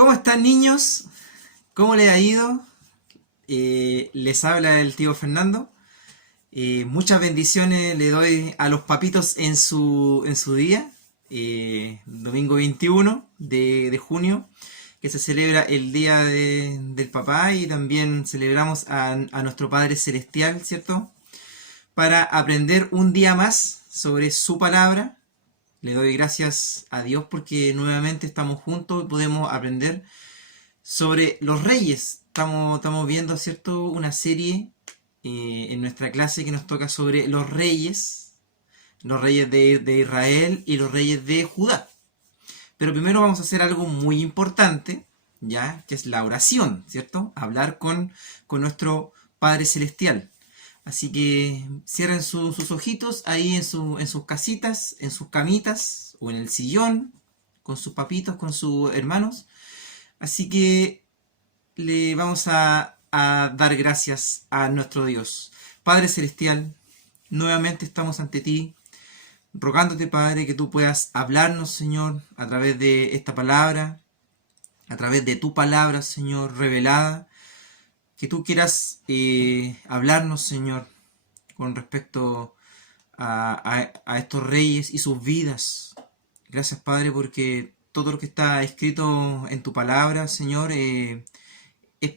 ¿Cómo están, niños? ¿Cómo les ha ido? Les habla el tío Fernando. Muchas bendiciones le doy a los papitos en su día, domingo 21 de junio, que se celebra el Día del Papá, y también celebramos a nuestro Padre Celestial, ¿cierto? Para aprender un día más sobre su palabra. Le doy gracias a Dios porque nuevamente estamos juntos y podemos aprender sobre los reyes. Estamos viendo, ¿cierto?, una serie en nuestra clase que nos toca sobre los reyes de Israel y los reyes de Judá. Pero primero vamos a hacer algo muy importante, ¿ya? Que es la oración, ¿cierto? Hablar con nuestro Padre Celestial. Así que cierren sus ojitos ahí en sus casitas, en sus camitas o en el sillón, con sus papitos, con sus hermanos. Así que le vamos a dar gracias a nuestro Dios. Padre Celestial, nuevamente estamos ante ti, rogándote, Padre, que tú puedas hablarnos, Señor, a través de esta palabra, a través de tu palabra, Señor, revelada, que tú quieras hablarnos, Señor, con respecto a estos reyes y sus vidas. Gracias, Padre, porque todo lo que está escrito en tu palabra, Señor, es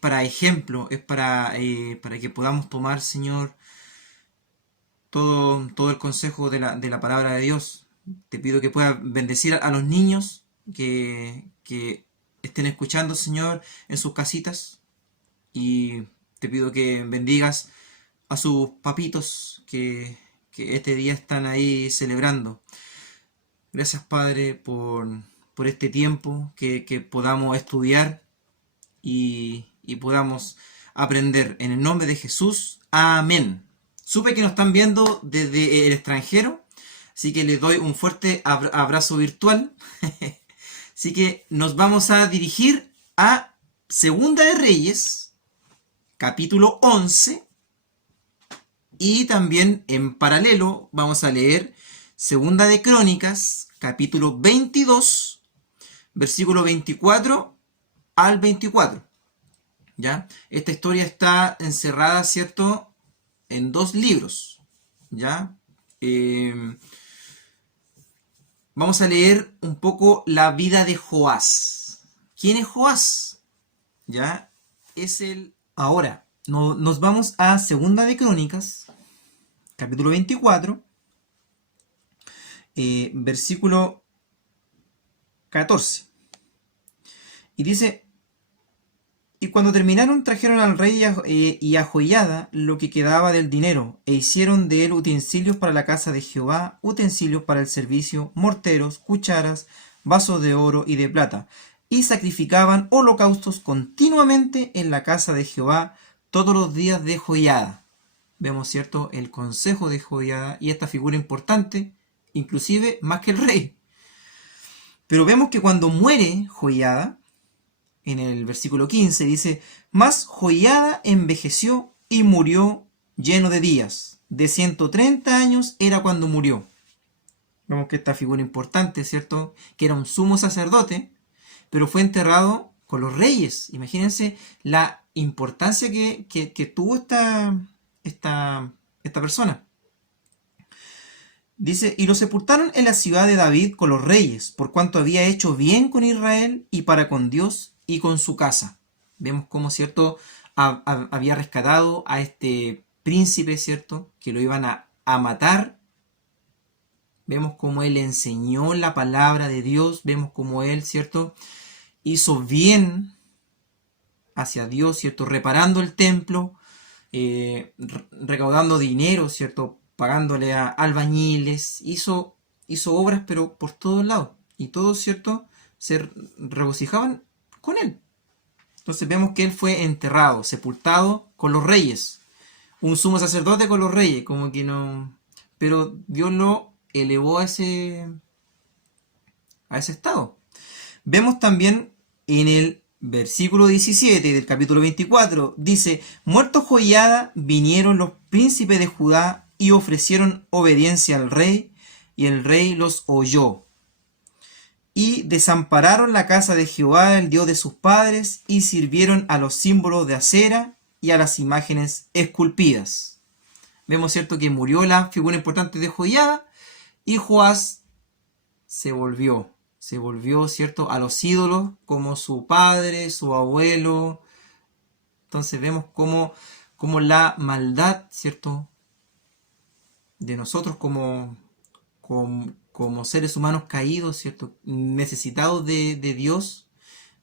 para ejemplo, es para que podamos tomar, Señor, todo el consejo de la palabra de Dios. Te pido que puedas bendecir a los niños que estén escuchando, Señor, en sus casitas. Y te pido que bendigas a sus papitos que este día están ahí celebrando. Gracias, Padre, por este tiempo que podamos estudiar y podamos aprender. En el nombre de Jesús, amén. Supe que nos están viendo desde el extranjero, así que les doy un fuerte abrazo virtual. Así que nos vamos a dirigir a Segunda de Reyes, capítulo 11, y también en paralelo vamos a leer Segunda de Crónicas, capítulo 22, versículo 24 al 24. ¿Ya? Esta historia está encerrada, ¿cierto?, en dos libros. ¿Ya? Vamos a leer un poco la vida de Joás. ¿Quién es Joás? ¿Ya? Es el... Ahora, nos vamos a Segunda de Crónicas, capítulo 24, versículo 14. Y dice: y cuando terminaron, trajeron al rey y a Joiada lo que quedaba del dinero, e hicieron de él utensilios para la casa de Jehová, utensilios para el servicio, morteros, cucharas, vasos de oro y de plata, y sacrificaban holocaustos continuamente en la casa de Jehová todos los días de Joiada. Vemos, ¿cierto?, el consejo de Joiada y esta figura importante, inclusive más que el rey. Pero vemos que cuando muere Joiada, en el versículo 15 dice: mas Joiada envejeció y murió lleno de días. De 130 años era cuando murió. Vemos que esta figura importante, ¿cierto?, que era un sumo sacerdote, pero fue enterrado con los reyes. Imagínense la importancia que tuvo esta persona. Dice: y lo sepultaron en la ciudad de David con los reyes, por cuanto había hecho bien con Israel y para con Dios y con su casa. Vemos cómo, ¿cierto?, había rescatado a este príncipe, ¿cierto?, que lo iban a matar. Vemos cómo él enseñó la palabra de Dios. Vemos cómo él, ¿cierto?, hizo bien hacia Dios, ¿cierto?, reparando el templo, recaudando dinero, ¿cierto?, pagándole a albañiles. Hizo obras, pero por todos lados. Y todos, ¿cierto?, se regocijaban con él. Entonces vemos que él fue enterrado, sepultado con los reyes. Un sumo sacerdote con los reyes, como que no... Pero Dios lo elevó a ese estado. Vemos también en el versículo 17 del capítulo 24, dice: muerto Joiada, vinieron los príncipes de Judá y ofrecieron obediencia al rey, y el rey los oyó. y desampararon la casa de Jehová, el Dios de sus padres, y sirvieron a los símbolos de acera y a las imágenes esculpidas. Vemos, cierto, que murió la figura importante de Joiada y Joás se volvió, cierto, a los ídolos como su padre, su abuelo. Entonces vemos cómo la maldad, cierto, de nosotros como seres humanos caídos, cierto, necesitados de Dios,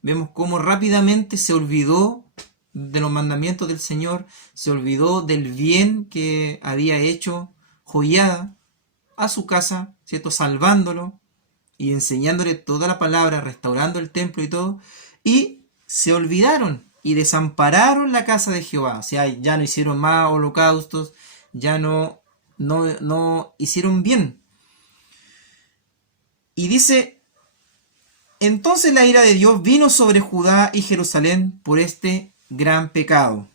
vemos cómo rápidamente se olvidó de los mandamientos del Señor, se olvidó del bien que había hecho Joiada a su casa, ¿cierto? Salvándolo y enseñándole toda la palabra, restaurando el templo y todo, y se olvidaron y desampararon la casa de Jehová. O sea, ya no hicieron más holocaustos, ya no hicieron bien. Y dice, entonces la ira de Dios vino sobre Judá y Jerusalén por este gran pecado.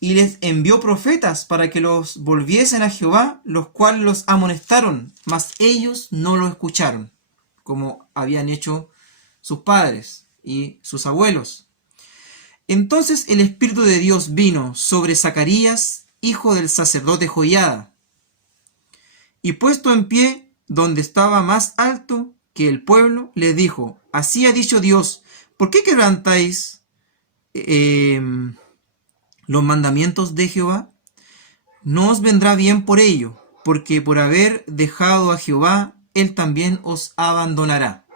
Y les envió profetas para que los volviesen a Jehová, los cuales los amonestaron, mas ellos no lo escucharon, como habían hecho sus padres y sus abuelos. Entonces el Espíritu de Dios vino sobre Zacarías, hijo del sacerdote Joiada, y puesto en pie donde estaba más alto que el pueblo, le dijo, así ha dicho Dios, ¿por qué quebrantáis los mandamientos de Jehová? No os vendrá bien por ello, porque por haber dejado a Jehová, él también os abandonará.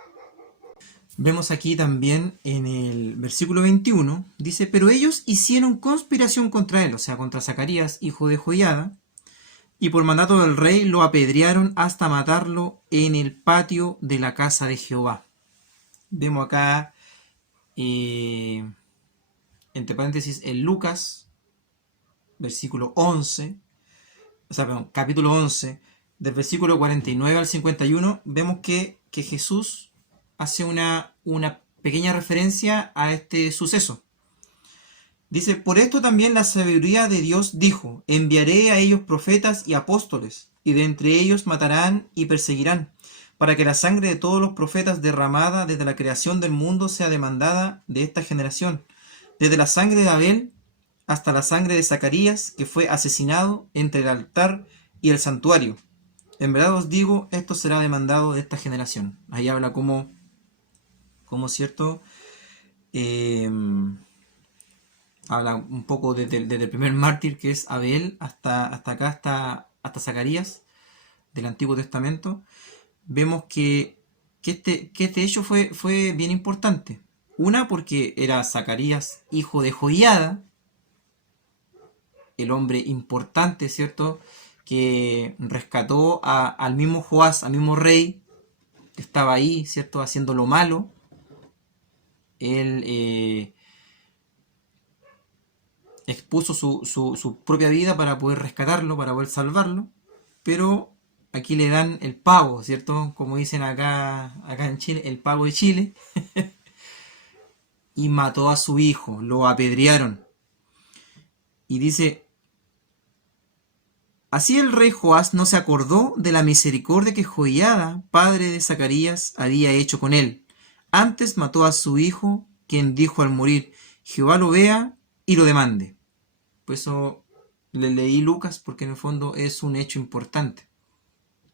Vemos aquí también en el versículo 21, dice, pero ellos hicieron conspiración contra él, o sea, contra Zacarías, hijo de Joiada, y por mandato del rey lo apedrearon hasta matarlo en el patio de la casa de Jehová. Vemos acá, entre paréntesis, en Lucas, versículo 11, o sea, perdón, capítulo 11, del versículo 49 al 51, vemos que Jesús hace una pequeña referencia a este suceso. Dice, por esto también la sabiduría de Dios dijo, enviaré a ellos profetas y apóstoles, y de entre ellos matarán y perseguirán, para que la sangre de todos los profetas derramada desde la creación del mundo sea demandada de esta generación, desde la sangre de Abel hasta la sangre de Zacarías, que fue asesinado entre el altar y el santuario. En verdad os digo, esto será demandado de esta generación. Ahí habla como cierto, habla un poco desde el primer mártir que es Abel hasta acá, hasta Zacarías del Antiguo Testamento. Vemos que este hecho fue bien importante. Una, porque era Zacarías, hijo de Joiada, el hombre importante, ¿cierto? Que rescató al mismo Joás, al mismo rey, que estaba ahí, ¿cierto? Haciendo lo malo. Él expuso su propia vida para poder rescatarlo, para poder salvarlo, pero aquí le dan el pavo, ¿cierto? Como dicen acá en Chile, el pavo de Chile, y mató a su hijo, lo apedrearon. Y dice, así el rey Joás no se acordó de la misericordia que Joiada, padre de Zacarías, había hecho con él. Antes mató a su hijo, quien dijo al morir, Jehová lo vea y lo demande. Por eso le leí Lucas, porque en el fondo es un hecho importante.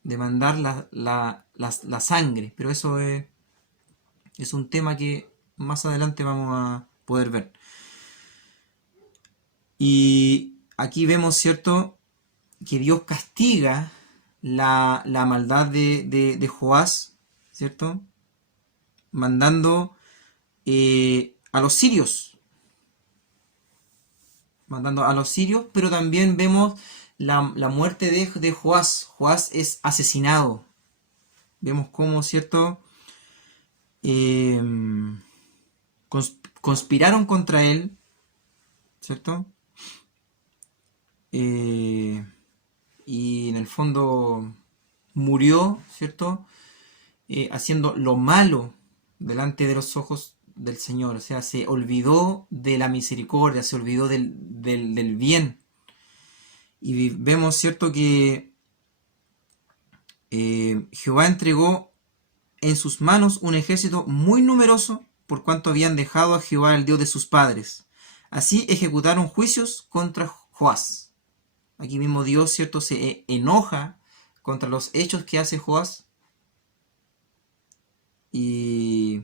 Demandar la sangre, pero eso es un tema que más adelante vamos a poder ver. Y aquí vemos, ¿cierto?, que Dios castiga la maldad de Joás, ¿cierto?, mandando a los sirios, pero también vemos la muerte de Joás. Joás es asesinado. Vemos cómo, ¿cierto?, conspiraron contra él, ¿cierto? Y en el fondo murió, ¿cierto? Haciendo lo malo delante de los ojos del Señor. O sea, se olvidó de la misericordia, se olvidó del bien. Y vemos, ¿cierto?, que Jehová entregó en sus manos un ejército muy numeroso, por cuanto habían dejado a Jehová el Dios de sus padres. Así ejecutaron juicios contra Joás. Aquí mismo Dios, ¿cierto?, se enoja contra los hechos que hace Joás. Y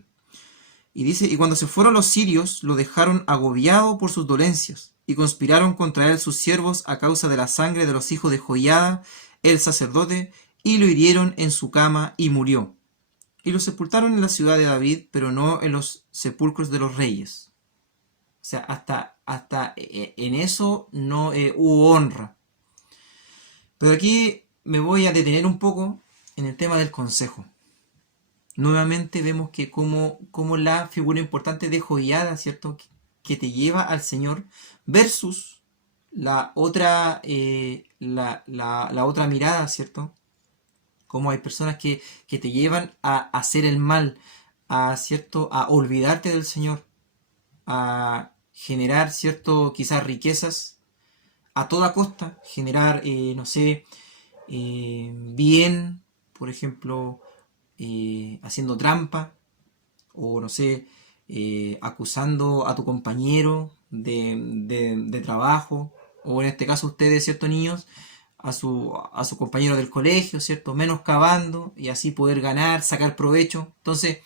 dice, y cuando se fueron los sirios, lo dejaron agobiado por sus dolencias, y conspiraron contra él sus siervos a causa de la sangre de los hijos de Joiada, el sacerdote, y lo hirieron en su cama, y murió. Y lo sepultaron en la ciudad de David, pero no en los sepulcros de los reyes. O sea, hasta en eso no hubo honra. Pero aquí me voy a detener un poco en el tema del consejo. Nuevamente vemos que como la figura importante de Joiada, ¿cierto?, que te lleva al Señor, versus la otra, la otra mirada, ¿cierto? Como hay personas que te llevan a hacer el mal, ¿cierto?, a olvidarte del Señor, a generar, ¿cierto?, quizás riquezas a toda costa, generar, no sé, bien, por ejemplo, haciendo trampa, o no sé, acusando a tu compañero de trabajo, o en este caso ustedes, ¿cierto?, niños, a su compañero del colegio, ¿cierto?, menoscabando, y así poder ganar, sacar provecho. Entonces,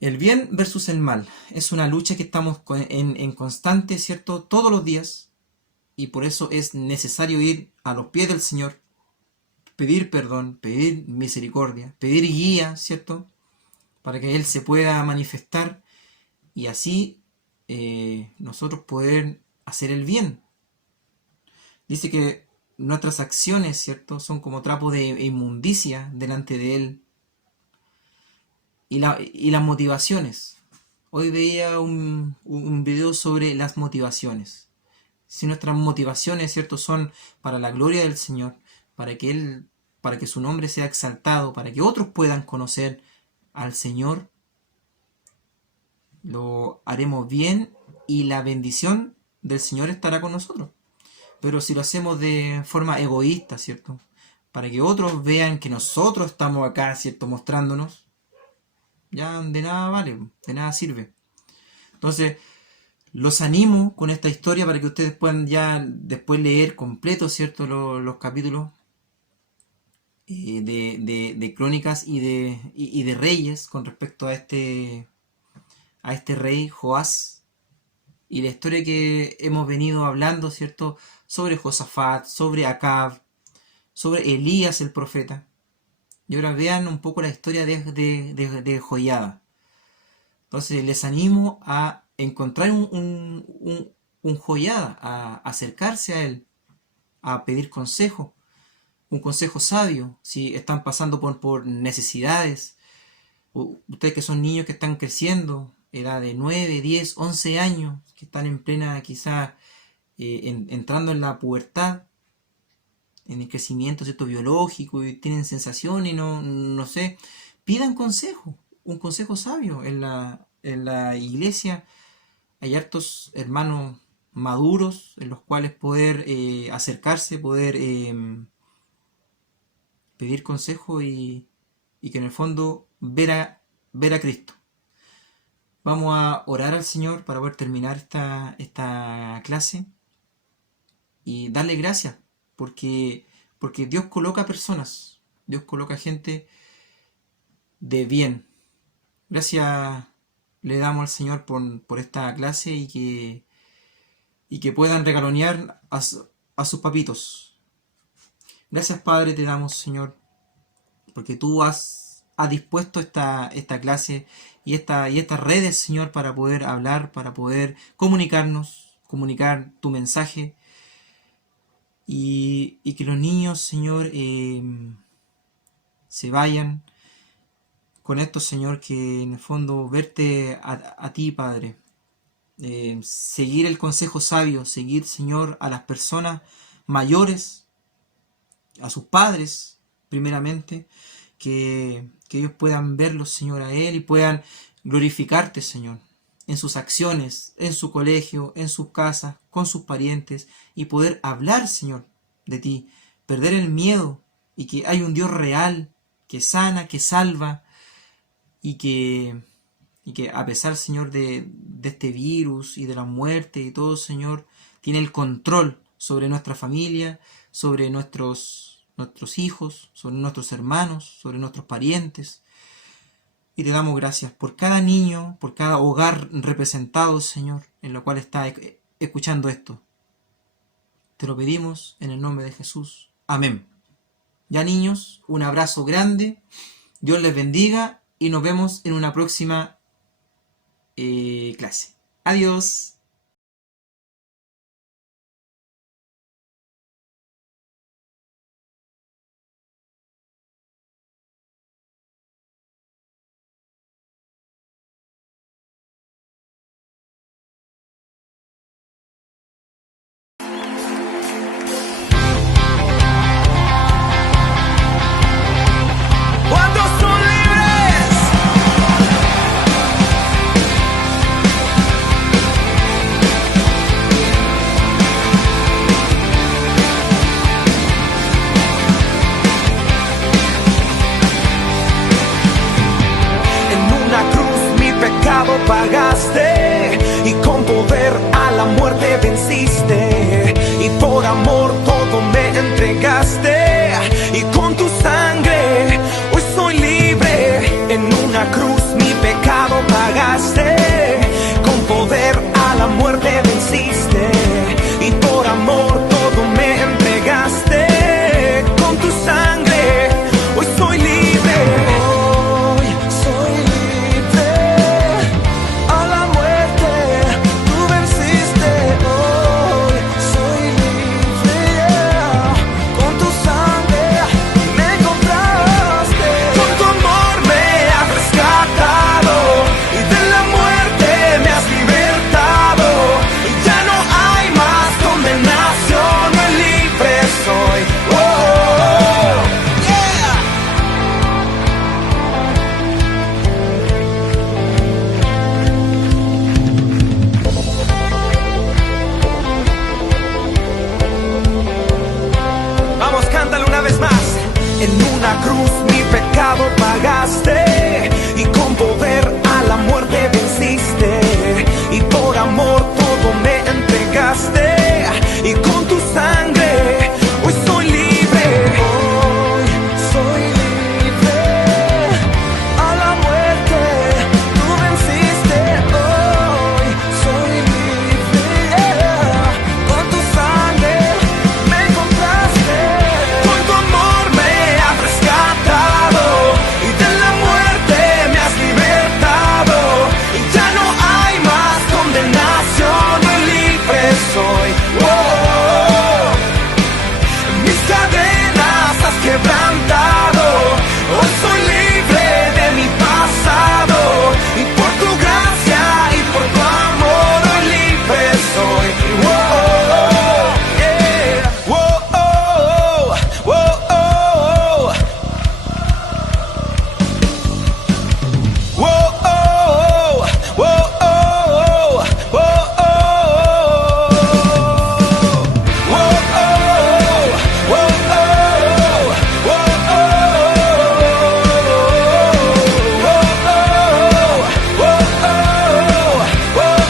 el bien versus el mal es una lucha que estamos en constante, ¿cierto?, todos los días, y por eso es necesario ir a los pies del Señor, pedir perdón, pedir misericordia, pedir guía, ¿cierto?, para que Él se pueda manifestar, y así nosotros poder hacer el bien. Dice que nuestras acciones, ¿cierto?, son como trapo de inmundicia delante de Él. Y las motivaciones. Hoy veía un video sobre las motivaciones. Si nuestras motivaciones, ¿cierto?, son para la gloria del Señor, para que su nombre sea exaltado, para que otros puedan conocer al Señor, lo haremos bien y la bendición del Señor estará con nosotros. Pero si lo hacemos de forma egoísta, ¿cierto?, para que otros vean que nosotros estamos acá, ¿cierto?, mostrándonos, ya de nada vale, de nada sirve. Entonces, los animo con esta historia para que ustedes puedan ya después leer completo, ¿cierto?, los capítulos de Crónicas y de Reyes con respecto a este rey Joás, y la historia que hemos venido hablando, ¿cierto?, sobre Josafat, sobre Acab, sobre Elías el profeta. Y ahora vean un poco la historia de Joiada. Entonces les animo a encontrar un Joiada, a acercarse a él, a pedir consejo, un consejo sabio, si están pasando por necesidades. Ustedes que son niños que están creciendo, edad de 9, 10, 11 años, que están en plena, quizás, entrando en la pubertad, en el crecimiento, ¿cierto?, biológico, y tienen sensaciones, y no sé, pidan consejo, un consejo sabio. En la iglesia hay hartos hermanos maduros en los cuales poder acercarse, poder pedir consejo, y que en el fondo ver a Cristo. Vamos a orar al Señor para poder terminar esta clase y darle gracias, porque Dios coloca personas, Dios coloca gente de bien. Gracias le damos al Señor por esta clase, y que puedan regalonear a sus papitos. Gracias, Padre, te damos, Señor, porque tú has dispuesto esta clase y estas redes, Señor, para poder hablar, para poder comunicar tu mensaje, y que los niños, Señor, se vayan con esto, Señor, que en el fondo verte a ti, Padre, seguir el consejo sabio, seguir, Señor, a las personas mayores, a sus padres, primeramente, que ellos puedan verlos, Señor, a Él, y puedan glorificarte, Señor, en sus acciones, en su colegio, en sus casas, con sus parientes, y poder hablar, Señor, de ti, perder el miedo, y que hay un Dios real, que sana, que salva y que a pesar, Señor, de este virus y de la muerte y todo, Señor, tiene el control sobre nuestra familia, sobre nuestros hijos, sobre nuestros hermanos, sobre nuestros parientes. Y te damos gracias por cada niño, por cada hogar representado, Señor, en lo cual está escuchando esto. Te lo pedimos en el nombre de Jesús. Amén. Ya, niños, un abrazo grande. Dios les bendiga y nos vemos en una próxima clase. Adiós. ¿Cuántos son libres? En una cruz mi pecado pagaste y con poder a la muerte venciste, y por amor todo me entregaste, y con tu sangre hoy soy libre. En una cruz mi pecado pagaste, con poder a la muerte venciste, y por amor todo me entregaste, con tu sangre hoy soy libre. Hoy soy libre, a la muerte tú venciste. Hoy soy libre, con tu sangre me compraste, con tu amor me has rescatado, y de la muerte me has libertado, y ya no hay más condenación, hoy libre soy. Oh, yeah. Vamos, cántalo una vez más. En una cruz mi pecado pagaste, y con poder a la muerte venciste, y por amor todo me entregaste, y con tu sangre hoy soy libre. Hoy soy libre, a la muerte tú venciste. Hoy soy libre, con tu sangre me compraste, con tu amor me has rescatado, y de la muerte me has libertado, y ya no hay más condenación, hoy libre soy. Oh, mis cadenas has quebrantado, hoy soy libre de mi pasado, y por tu gracia y por tu amor hoy libre soy. Oh, yeah. Oh, oh, oh, oh, oh. Whoa, oh, oh, oh, oh, oh, oh, oh. Whoa, oh, whoa, oh, whoa,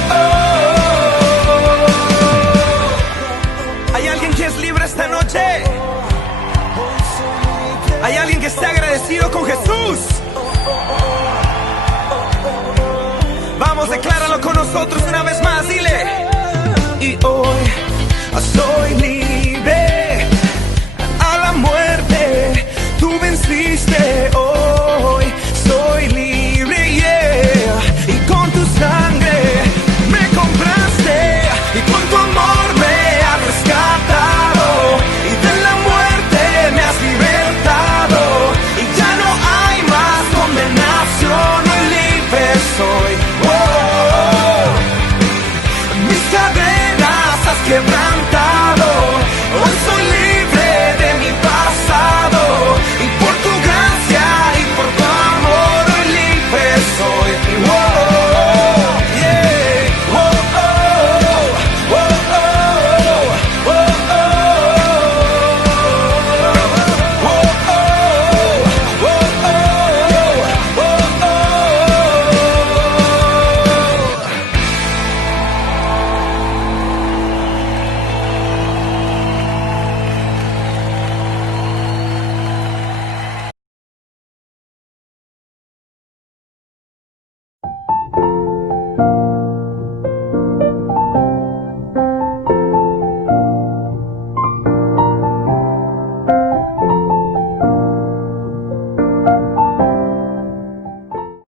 ¿hay alguien que es libre esta noche? ¿Hay alguien que está agradecido con Jesús? Vamos, decláralo con nosotros una vez más, dile. Y hoy soy libre.